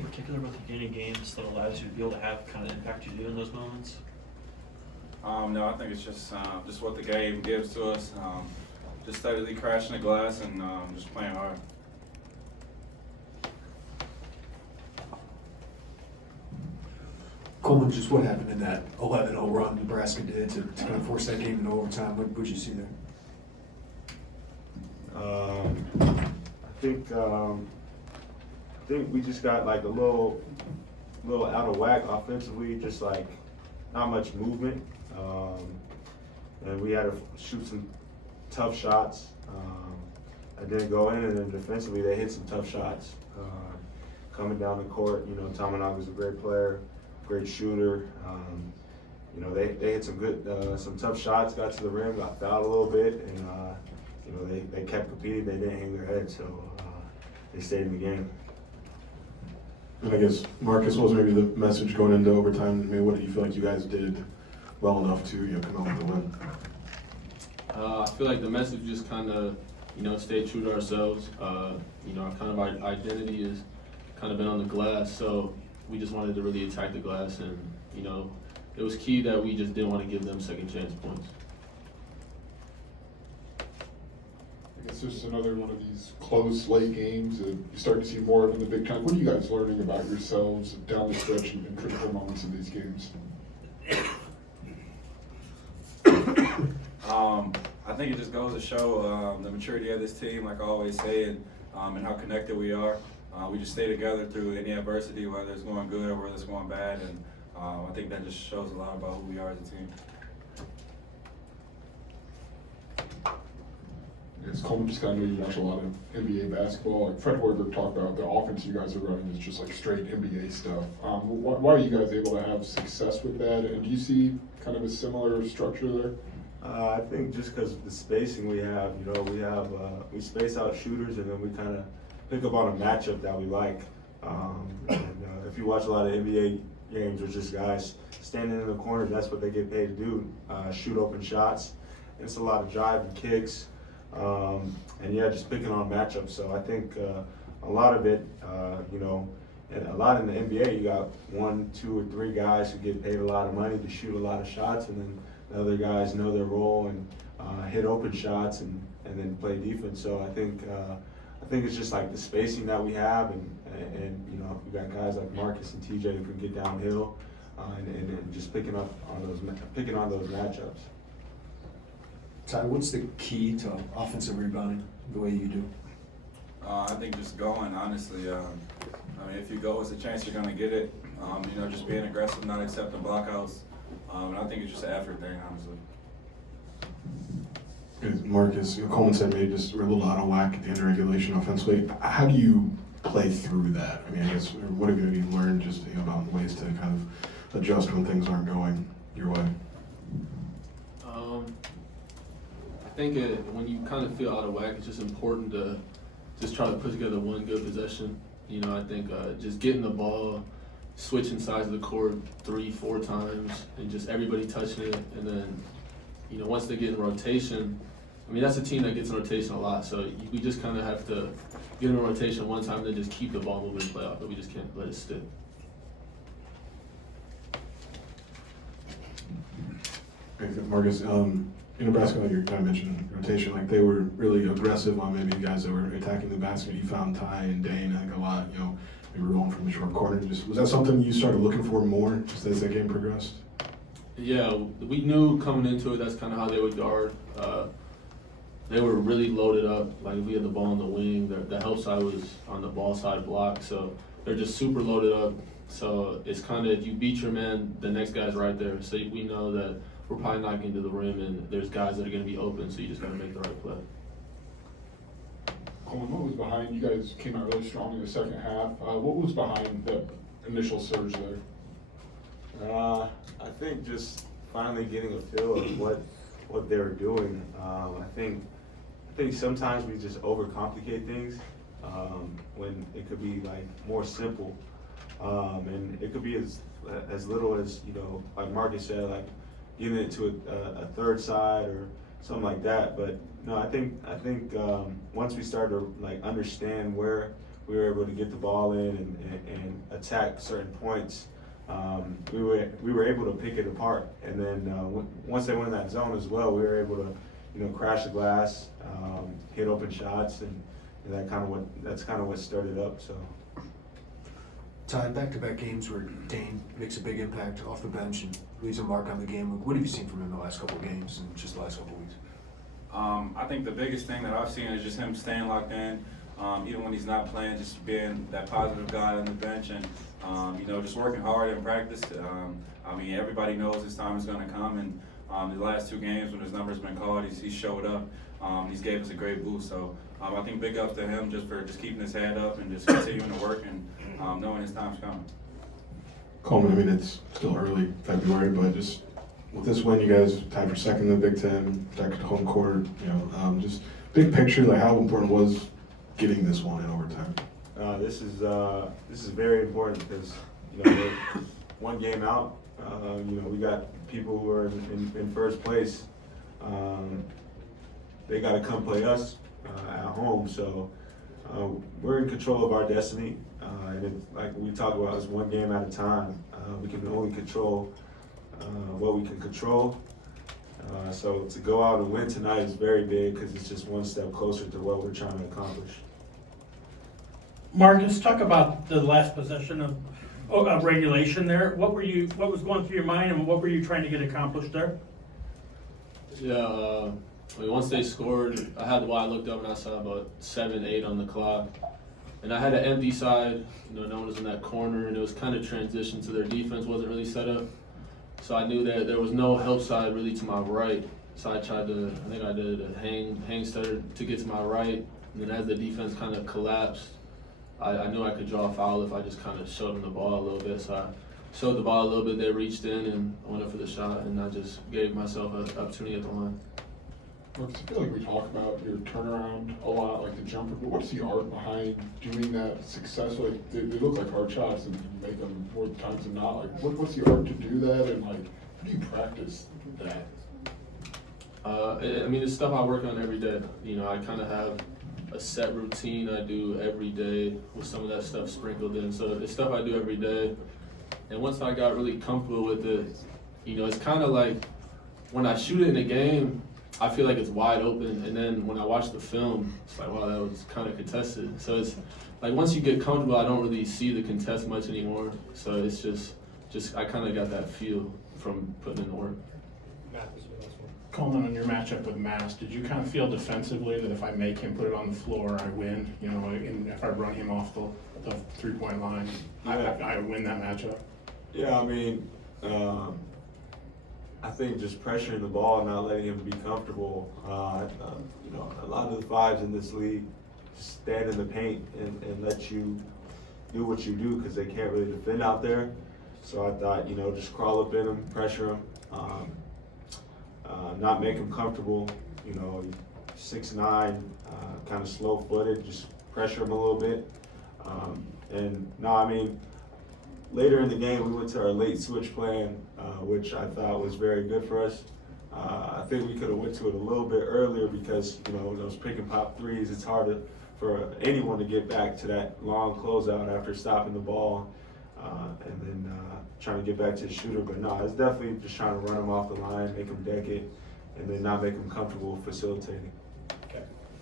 in particular about the beginning games that allows you to be able to have kind of the impact you do in those moments? No, I think it's just what the game gives to us. Just steadily crashing the glass and just playing hard. Coleman, just what happened in that 11-0 run Nebraska did to kind of force that game into overtime? What did you see there? I think we just got like a little out of whack offensively, just like not much movement, and we had to shoot some tough shots. I didn't go in, and then defensively they hit some tough shots. Coming down the court, you know, Tomanog is a great player, great shooter. You know, they hit some good, some tough shots, got to the rim, got fouled a little bit, and you know, they kept competing. They didn't hang their head, so they stayed in the game. And I guess, Marcus, what was maybe the message going into overtime? I mean, what do you feel like you guys did well enough to, you know, come out with the win? I feel like the message just kind of, you know, stay true to ourselves. You know, kind of our identity has kind of been on the glass, so we just wanted to really attack the glass, and, you know, it was key that we just didn't want to give them second chance points. I guess this is another one of these close, late games, and you start to see more of in the Big Ten. What are you guys learning about yourselves down the stretch in critical moments in these games? I think it just goes to show the maturity of this team, like I always say, and how connected we are. We just stay together through any adversity, whether it's going good or whether it's going bad, and I think that just shows a lot about who we are as a team. Yes, Coleman, just kind of know you watch a lot of NBA basketball. Like Fred Hoiberg talked about, the offense you guys are running is just like straight NBA stuff. Why are you guys able to have success with that? And do you see kind of a similar structure there? I think just because of the spacing we have, you know, we space out shooters, and then we kind of pick up on a matchup that we like. If you watch a lot of NBA games, there's just guys standing in the corner. That's what they get paid to do, shoot open shots. And it's a lot of drive and kicks, and yeah, just picking on matchups. So I think a lot of it, you know, and a lot in the NBA, you got 1, 2, or 3 guys who get paid a lot of money to shoot a lot of shots, and then the other guys know their role and hit open shots and then play defense. So I think it's just like the spacing that we have, and you know, we got guys like Marcus and TJ who can get downhill, and just picking on those matchups. Ty, what's the key to offensive rebounding the way you do? I think just going, honestly. I mean, if you go, it's a chance you're going to get it. You know, just being aggressive, not accepting blockouts. And I think it's just an effort thing, honestly. Marcus, Coleman said maybe just we're a little out of whack at the end of regulation offensively. How do you play through that? I mean, I guess, what have you learned just, you know, about ways to kind of adjust when things aren't going your way? I think when you kind of feel out of whack, it's just important to just try to put together one good possession. You know, I think just getting the ball, switching sides of the court 3, 4 times, and just everybody touching it, and then, you know, once they get in rotation, I mean, that's a team that gets in rotation a lot, so we just kind of have to get in rotation one time, then just keep the ball moving and play off, but we just can't let it stick. Marcus, in Nebraska, like you kind of mentioned rotation, like they were really aggressive on maybe guys that were attacking the basket. You found Ty and Dane, I think, a lot, you know, they were going from the short corner. Just, was that something you started looking for more just as that game progressed? Yeah, we knew coming into it that's kind of how they would guard. They were really loaded up. Like if we had the ball on the wing, the help side was on the ball side block, so they're just super loaded up. So it's kind of, if you beat your man, the next guy's right there. So we know that we're probably not getting to the rim, and there's guys that are going to be open, so you just got to make the right play. Coleman, what was behind, you guys came out really strong in the second half. What was behind the initial surge there? I think just finally getting a feel of what they were doing. I think sometimes we just overcomplicate things when it could be like more simple, and it could be as little as, you know, like Marcus said, like giving it to a third side or something like that. But no, I think once we start to like understand where we were able to get the ball in and attack certain points, we were able to pick it apart. And then once they went in that zone as well, we were able to, you know, crash the glass, hit open shots, and that's kind of what stirred it up. So. Ty, back-to-back games where Dane makes a big impact off the bench and leaves a mark on the game. What have you seen from him the last couple of games and just the last couple of weeks? I think the biggest thing that I've seen is just him staying locked in, even when he's not playing, just being that positive guy on the bench and, you know, just working hard in practice. I mean, everybody knows his time is going to come, and the last 2 games when his number's been called, he's showed up. He's gave us a great boost. So I think big ups to him just for just keeping his head up and just continuing to work and knowing his time's coming. Coleman, I mean, it's still early February, but just with this win, you guys tied for second in the Big Ten, back to home court. You know, just big picture, like how important was getting this one in overtime? This is very important because, you know, we're 1 game out. You know, we got people who are in first place. They got to come play us at home. So we're in control of our destiny, and it's like we talk about, it's 1 game at a time. We can only control what we can control. So to go out and win tonight is very big because it's just 1 step closer to what we're trying to accomplish. Marcus, talk about the last possession of regulation there. What was going through your mind, and what were you trying to get accomplished there? Yeah, I mean, once they scored, I looked up and I saw about 7, 8 on the clock. And I had an empty side, you know, no one was in that corner, and it was kind of transition, so their defense wasn't really set up. So I knew that there was no help side really to my right. So I think I did a hang stutter to get to my right. And then as the defense kind of collapsed, I knew I could draw a foul if I just kind of showed them the ball a little bit. So I showed the ball a little bit, they reached in and I went up for the shot, and I just gave myself an opportunity at the line. Marcus, I feel like we talk about your turnaround a lot, like the jumper, but what's the art behind doing that successfully? They look like hard shots and you make them more times than not. Like, what's the art to do that, and like, how do you practice that? I mean, it's stuff I work on every day. You know, I kind of have a set routine I do every day with some of that stuff sprinkled in. So it's stuff I do every day. And once I got really comfortable with it, you know, it's kind of like when I shoot it in a game, I feel like it's wide open, and then when I watch the film, it's like, wow, that was kind of contested. So it's like once you get comfortable, I don't really see the contest much anymore. So it's just I kind of got that feel from putting in the work. Coleman, on your matchup with Mass, did you kind of feel defensively that if I make him put it on the floor, I win? You know, and if I run him off the 3-point line, I win that matchup? Yeah, I mean, I think just pressuring the ball and not letting him be comfortable. You know, a lot of the 5s in this league just stand in the paint and let you do what you do because they can't really defend out there. So I thought, you know, just crawl up in him, pressure him, not make him comfortable. You know, 6'9", kind of slow-footed, just pressure him a little bit. And no, I mean, later in the game, we went to our late switch plan, which I thought was very good for us. I think we could have went to it a little bit earlier because, you know, those pick and pop threes, it's hard for anyone to get back to that long closeout after stopping the ball and then trying to get back to the shooter. But no, it's definitely just trying to run them off the line, make them deck it, and then not make them comfortable facilitating.